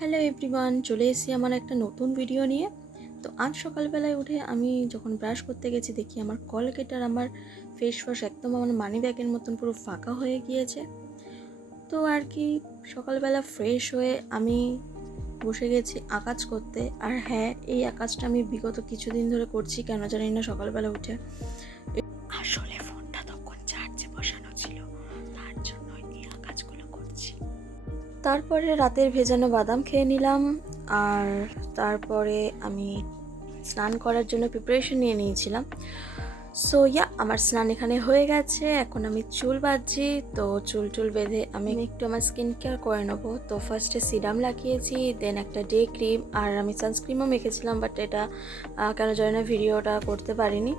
Hello everyone, চলে এসেছি আমার একটা নতুন ভিডিও নিয়ে। তো আজ সকালবেলায় উঠে আমি যখন ব্রাশ করতে গেছি দেখি আমার কলগেট আর আমার ফেস ওয়াশ একদম আমার মানি ব্যাগের মতন পুরো ফাঁকা হয়ে গিয়েছে। তো আর কি সকালবেলা ফ্রেশ হয়ে আমি বসে গেছি আকাজ করতে। আর হ্যাঁ, এই আকাজটা আমি বিগত কিছুদিন ধরে করছি, কেন জানি না সকালবেলা উঠে। আসলে ফোনটা তখন চার্জে বসানো ছিল, তার জন্য এই আকাজগুলো করছি। তারপরে রাতের ভেজানো বাদাম খেয়ে নিলাম, আর তারপরে আমি স্নান করার জন্য প্রিপারেশন নিয়ে নিয়েছিলাম। সো আমার স্নান এখানে হয়ে গেছে। এখন আমি চুল বাঁধছি। তো চুল বেঁধে আমি একটু আমার স্কিন কেয়ার করে নেবো। তো ফার্স্টে সিরাম লাগিয়েছি, দেন একটা ডে ক্রিম, আর আমি সানস্ক্রিনও মেখেছিলাম, বাট এটা কেন জানি না ভিডিওটা করতে পারিনি।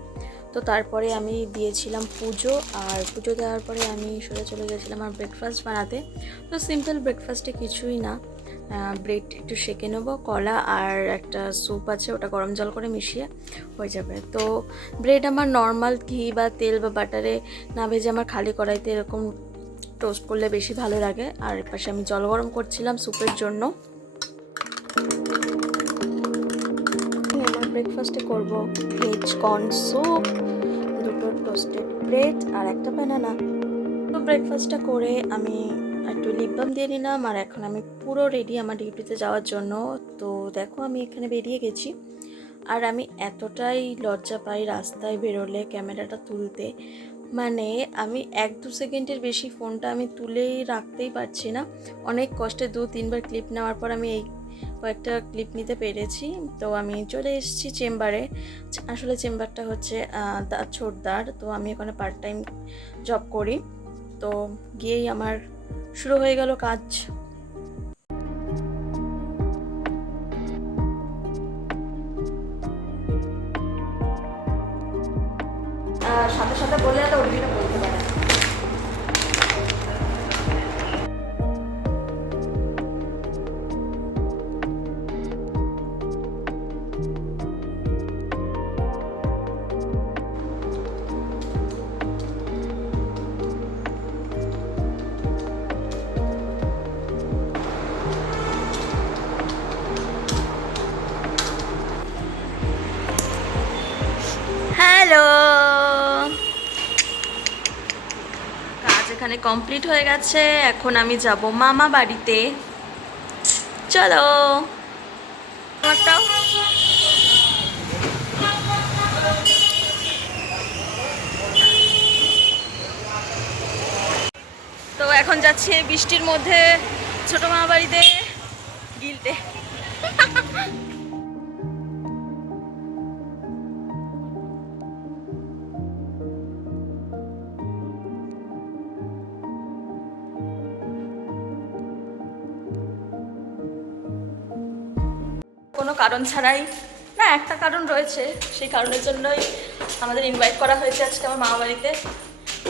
তো তারপরে আমি দিয়েছিলাম পুজো, আর পুজো দেওয়ার পরে আমি সোজা চলে গেছিলাম আমার ব্রেকফাস্ট বানাতে। তো সিম্পল ব্রেকফাস্টে কিছুই না, ব্রেড একটু সেঁকে নেবো, কলা আর একটা স্যুপ আছে, ওটা গরম জল করে মিশিয়ে হয়ে যাবে। তো ব্রেড আমার নর্মাল ঘি বা তেল বা বাটারে না ভেজে আমার খালি কড়াইতে এরকম টোস্ট করলে বেশি ভালো লাগে। আর পাশে আমি জল গরম করছিলাম স্যুপের জন্য। আমার ব্রেকফাস্টে করব ভেজ কর্ন স্যুপ, দুটো টোস্টেড ব্রেড আর একটা বানানা। তো ব্রেকফাস্টটা করে আমি একটু লিপ বাম দিয়ে নিলাম, আর এখন আমি পুরো রেডি আমার ডিউটিতে যাওয়ার জন্য। তো দেখো আমি এখানে বেরিয়ে গেছি, আর আমি এতটাই লজ্জা পাই রাস্তায় বেরোলে ক্যামেরাটা তুলতে। মানে আমি 1-2 সেকেন্ডের বেশি ফোনটা আমি তুলেই রাখতেই পারছি না। অনেক কষ্টে 2-3বার ক্লিপ নেওয়ার পর আমি এই কয়েকটা ক্লিপ নিতে পেরেছি। তো আমি চলে এসেছি চেম্বারে। আসলে চেম্বারটা হচ্ছে ছোটদার। তো আমি ওখানে পার্ট টাইম জব করি। তো গিয়েই আমার শুরু হয়ে গেল কাজ। সাথে সাথে বলে তো ওটিটা বলতে পারে। হ্যালো, কাজ এখানে কমপ্লিট হয়ে গেছে। এখন আমি যাব মামা বাড়িতে। চলো। আমারটাও তো এখন যাচ্ছি বৃষ্টির মধ্যে ছোট মামা বাড়িতে গিলতে। কোনো কারণ ছাড়াই না, একটা কারণ রয়েছে, সেই কারণের জন্যই আমাদের ইনভাইট করা হয়েছে আজকে আমার মামা বাড়িতে।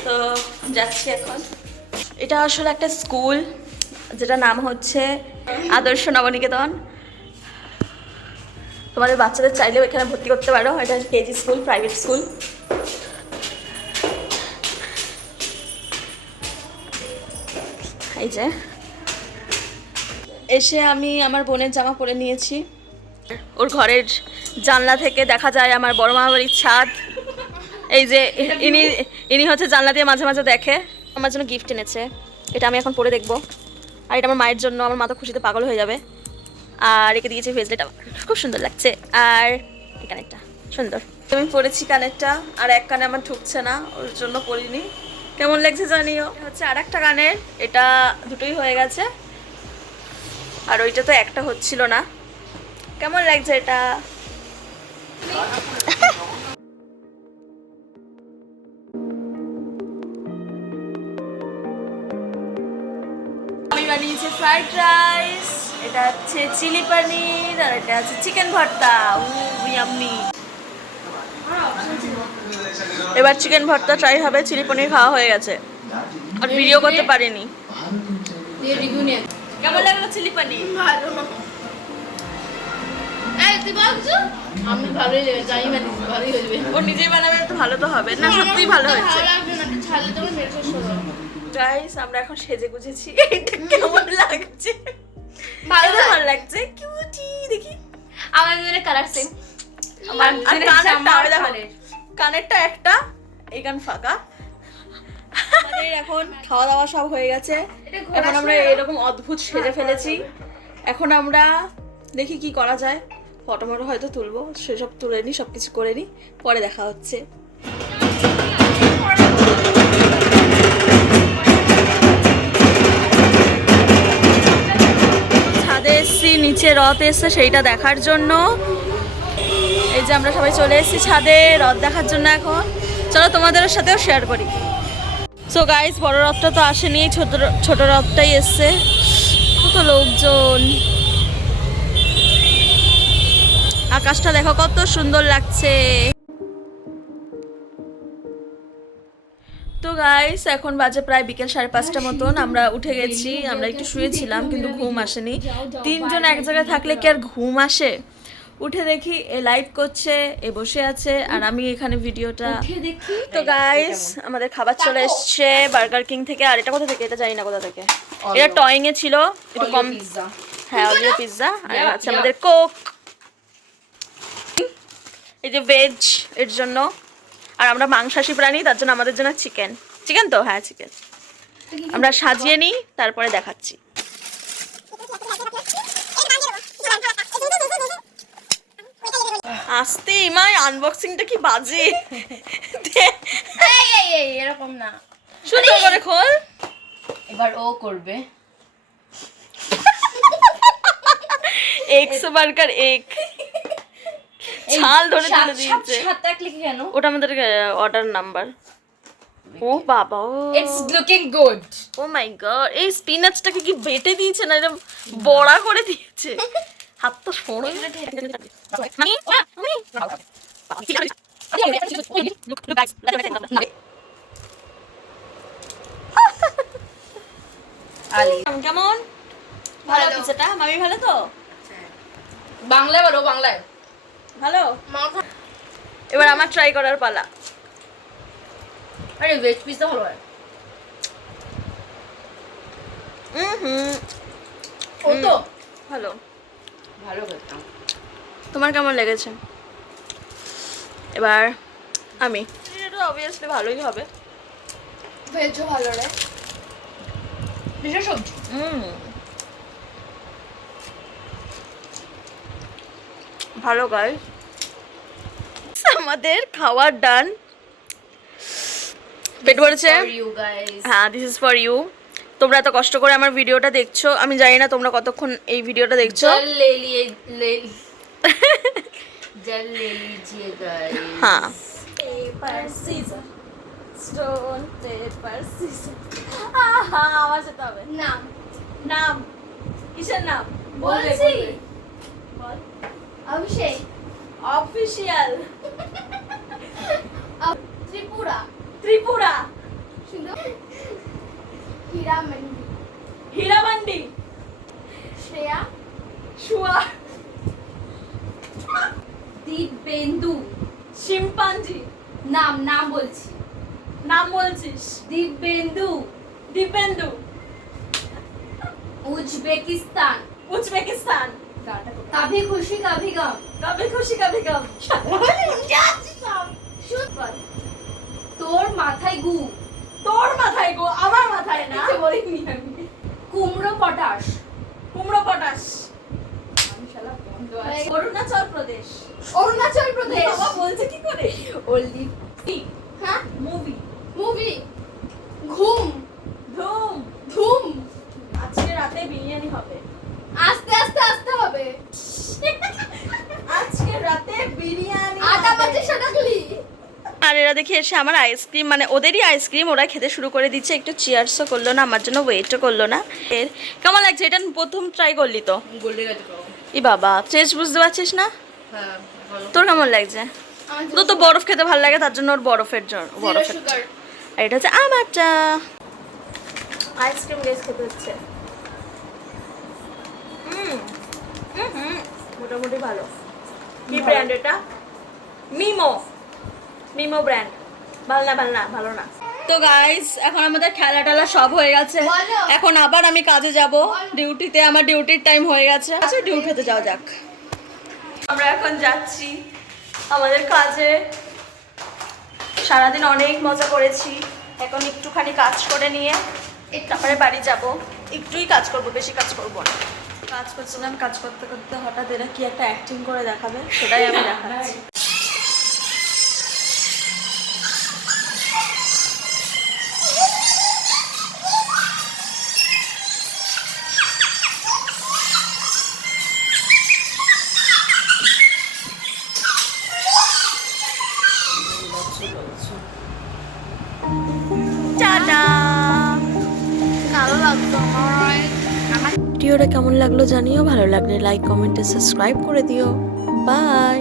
তো যাচ্ছি এখন। এটা আসলে একটা স্কুল, যেটা নাম হচ্ছে আদর্শ নবনিকেতন। তোমাদের বাচ্চাদের চাইলেও এখানে ভর্তি করতে পারো। এটা কেজি স্কুল, প্রাইভেট স্কুল। এই যে এসে আমি আমার বোনের জামা পরে নিয়েছি। ওর ঘরের জানলা থেকে দেখা যায় আমার বড় মামা বাড়ির ছাদ। এই যে ইনি হচ্ছে জানলা দিয়ে মাঝে মাঝে দেখে। আমার জন্য গিফট এনেছে, এটা আমি এখন পরে দেখবো। আর এটা আমার মায়ের জন্য, আমার মা তো খুশিতে পাগল হয়ে যাবে। আর একে দিয়েছি ভেজলেট, খুব সুন্দর লাগছে। আর এই কানেরটা সুন্দর, আমি পরেছি কানেরটা, আর এক কানে আমার ঢুকছে না, ওর জন্য পরিনি। কেমন লাগছে জানিও। হচ্ছে আর একটা কানের, এটা দুটোই হয়ে গেছে, আর ওইটা তো একটা হচ্ছিল না। কেমন লাগছে এটা? আমি বানিয়েছি ফ্রাইড রাইস, এটা হচ্ছে চিলি পনির, আর এটা আছে চিকেন ভর্তা। ইয়াম্মি। এবার চিকেন ভর্তা ট্রাই হবে, চিলি পনির খাওয়া হয়ে গেছে, আর ভিডিও করতে পারিনি। কেমন লাগলো চিলি পনির? আমি ভালোই লেগে জানি না ভালোই হয়ে যাবে। ও নিজেই বানাবে তো ভালো তো হবে না, সত্যিই ভালো হয়েছে। ছাড়লে তোমার মেরে গাইস আমরা এখন সেজে গুজেছি, এটা কেমন লাগছে? ভালো এটা না। ভালো লাগছে, কিউটি দেখি। আমার দুজনের কালার সেম। আমার আর দুজনের কানেরটা জামা আমি দেখো, কালার। কানেরটা একটা, এই কান ফাঁকা। আমাদের এখন খাওয়া দাওয়া সব হয়ে গেছে। এখন আমরা এরকম অদ্ভুত সেজে ফেলেছি। এখন আমরা দেখি কি করা যায়, ফটো মটো হয়তো তুলবো, সেসব তুলে নিই, সব কিছু করে নিই, পরে দেখা হচ্ছে। ছাদে এসছি, নিচে রথ এসছে সেইটা দেখার জন্য। এই যে আমরা সবাই চলে এসেছি ছাদে রথ দেখার জন্য। এখন চলো তোমাদের সাথেও শেয়ার করি। সো গাইস, বড় রথটা তো আসেনি, ছোট ছোট রথটাই এসছে। কত লোকজন, আকাশটা দেখো কত সুন্দর লাগছে। তো গাইস, এখন বাজে প্রায় বিকেল 5:30 মতন। আমরা উঠে গেছি, আমরা একটু শুয়েছিলাম কিন্তু ঘুম আসেনি। তিনজন এক জায়গায় থাকলে কি আর ঘুম আসে? উঠে দেখি এ লাইভ করছে, এ বসে আছে, আর আমি এখানে ভিডিওটা। তো গাইস, আমাদের খাবার চলে এসছে বার্গার কিং থেকে। আর এটা কোথা থেকে, এটা জানি না কোথা থেকে। এটা টয়িং এ ছিল, একটু কম। হ্যাঁ, অলিও পিৎজা। আর আছে আমাদের কোক। এই যে ভেজ এর জন্য, আর আমরা মাংসাশী প্রাণী, তার জন্য আমাদের জন্য চিকেন। চিকেন তো, হ্যাঁ চিকেন। আমরা সাজিয়ে নিই, তারপরে দেখাচ্ছি। আস্তে ইমাই, আনবক্সিংটা কি বাজে। এই এরকম না, সুন্দর করে খোল। এবার ও করবে। এক্স বার্গার এক ছাল ধরে তুলে দিয়েছে। সাত এক লিখে কেন? ওটা আমাদের অর্ডার নাম্বার। ও বাবা, it's looking good. Oh my god, এই স্পিনাচটাকে কি বেটে দিয়েছে না, এটা বড়া করে দিয়েছে। হাত তো সরো। কেমন? ভালো পিজাটা? মামি ভালো তো? বাংলায় বলো, বাংলায়। ভালো। এবার আমার ট্রাই করার পালা। আরে ভেজ পিজা ভালো হয়। ও তো ভালো। ভালো খেতাম। তোমার কেমন লেগেছে? এবার আমি, এটা অবভিয়াসলি ভালোই হবে। ভেজও ভালো রে। ভেজের সবজি। ভালো গাইস, আমাদের খাওয়ার ডান। পেট ভরেছে। For you guys. হ্যাঁ, দিস ইজ ফর ইউ। তোমরা এত কষ্ট করে আমার ভিডিওটা দেখছো, আমি জানি না তোমরা কতক্ষণ এই ভিডিওটা দেখছো। जल ले लिए जल ले लीजिए गाइस। হ্যাঁ, paper scissor stone paper scissor. আহা, আমার সাথে হবে। নাম নাম কিসের নাম? বলছি বল। অভিষেক অফিশিয়াল ত্রিপুরা ত্রিপুরা সুন্দর হীরামন্ডি হীরামান্ডি শ্রেয়া শুয়া দীপবেন্দু শিম্পাঞ্জি। নাম নাম বলছি নাম বলছিস? দীপবেন্দু দীপেন্দু উজবেকিস্তান উজবেকিস্তান কভি খুশি কভি গম কবে খুশি কবে গম। তোর মাথায় গু তোর মাথায় গো, আমার মাথায় না। বলিনি আমি কুমড়ো পটাশ কুমড়ো পটাশ আমি শালা বন্ধ আছে অরুণাচল প্রদেশ। অরুণাচল প্রদেশ বাবা বলছে কি করে? ওলদি হ্যাঁ মুভি মুভি ঘুম ধুম। ধুম আজকে রাতে বিরিয়ানি হবে। আস্তে আস্তে আসতে হবে আজকে রাতে বিরিয়ানি আটা হবে। বাজে সাদাকলি আর এরা দেখে এসে আমার আইসক্রিম, মানে ওদেরই আইসক্রিম ওরা খেতে শুরু করে দিচ্ছে। একটু চিয়ার্সও করলো না, আমার জন্য ওয়েটও করলো না। এর কেমন লাগছে? এটা প্রথম ট্রাই করলি তো? গোল্ডে গেছে তো ই বাবা, টেস্ট বুঝতে পারছিস না? হ্যাঁ ভালো তোর কেমন লাগছে? তো তো বরফ খেতে ভালো লাগে, তার জন্য ওর বরফের জন্য জিরো বরফের। সুগার আর এটা হচ্ছে আমারটা আইসক্রিম। গেস খেতে হচ্ছে। মোটামুটি ভালো। কি ব্র্যান্ড এটা? মিমো। Mimo brand. ভালো না, ভালো না, ভালো না। তো গাইস এখন আমাদের খেলা টেলা সব হয়ে গেছে, বলো। এখন আবার আমি কাজে যাব ডিউটিতে, আমার ডিউটির টাইম হয়ে গেছে। আচ্ছা ডিউটিতে যাওয়া যাক। আমরা এখন যাচ্ছি আমাদের কাজে। সারাদিন অনেক মজা করেছি, এখন একটুখানি কাজ করে নিয়ে তারপরে বাড়ি যাব। একটুই কাজ করব, বেশি কাজ করব না। কাজ করছিলাম, কাজ করতে করতে হঠাৎ এরা কি একটা অ্যাক্টিং করে দেখাবে, সেটাই আমি দেখাচ্ছি। টাটা। ভালো লাগতো আমার ভিডিওটা কেমন লাগলো জানিও, ভালো লাগলে লাইক কমেন্টে সাবস্ক্রাইব করে দিও। বাই।